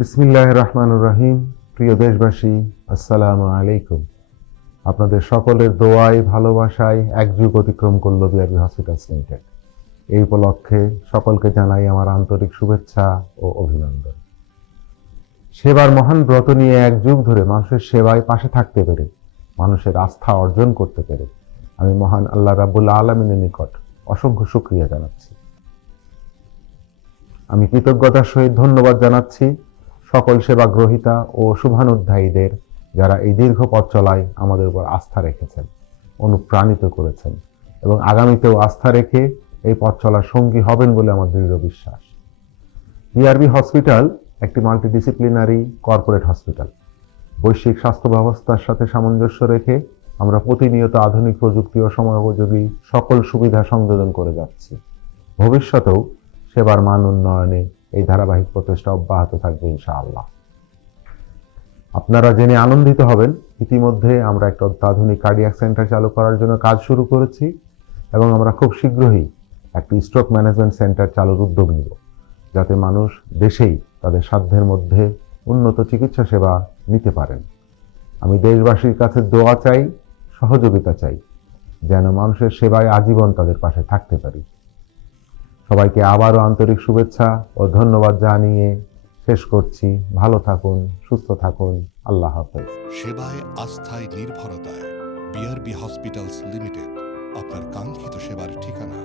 বিসমিল্লাহির রহমানির রহিম। প্রিয় দেশবাসী, আসসালামু আলাইকুম। আপনাদের সকলের দোয়ায় ভালোবাসায় এক যুগ অতিক্রম করল বিআরবি হসপিটালস লিমিটেড। এই উপলক্ষে সকলকে জানাই আমার আন্তরিক শুভেচ্ছা ও অভিনন্দন। সেবার মহান ব্রত নিয়ে এক যুগ ধরে মানুষের সেবায় পাশে থাকতে পেরে, মানুষের আস্থা অর্জন করতে পেরে আমি মহান আল্লাহ রাব্বুল আলামিনের নিকট অসংখ্য শুকরিয়া জানাচ্ছি। আমি কৃতজ্ঞতার সহিত ধন্যবাদ জানাচ্ছি সকল সেবা গ্রহীতা ও শুভানুধ্যায়ীদের, যারা এই দীর্ঘ পথ চলায় আমাদের উপর আস্থা রেখেছেন, অনুপ্রাণিত করেছেন এবং আগামীতেও আস্থা রেখে এই পথ চলার সঙ্গী হবেন বলে আমার দৃঢ় বিশ্বাস। বিআরবি হসপিটাল একটি মাল্টিডিসিপ্লিনারি কর্পোরেট হসপিটাল। বৈশ্বিক স্বাস্থ্য ব্যবস্থার সাথে সামঞ্জস্য রেখে আমরা প্রতিনিয়ত আধুনিক প্রযুক্তি ও সময়োপযোগী সকল সুবিধা সংযোজন করে যাচ্ছি। ভবিষ্যতেও সেবার মান উন্নয়নে এই ধারাবাহিক প্রচেষ্টা অব্যাহত থাকবে ইনশাআল্লাহ। আপনারা জেনে আনন্দিত হবেন, ইতিমধ্যে আমরা একটা অত্যাধুনিক কার্ডিয়াক সেন্টার চালু করার জন্য কাজ শুরু করেছি এবং আমরা খুব শীঘ্রই একটি স্ট্রোক ম্যানেজমেন্ট সেন্টার চালুর উদ্যোগ নিব, যাতে মানুষ দেশেই তাদের সাধ্যের মধ্যে উন্নত চিকিৎসা সেবা নিতে পারেন। আমি দেশবাসীর কাছে দোয়া চাই, সহযোগিতা চাই, যেন মানুষের সেবায় আজীবন তাদের পাশে থাকতে পারি। সবাইকে আবারও আন্তরিক শুভেচ্ছা ও ধন্যবাদ জানিয়ে শেষ করছি। ভালো থাকুন, সুস্থ থাকুন। আল্লাহ হাফেজ। সেবায় আস্থায় নির্ভরতায় বিআরবি হসপিটালস লিমিটেড, আপনার কাঙ্ক্ষিত সেবার ঠিকানা।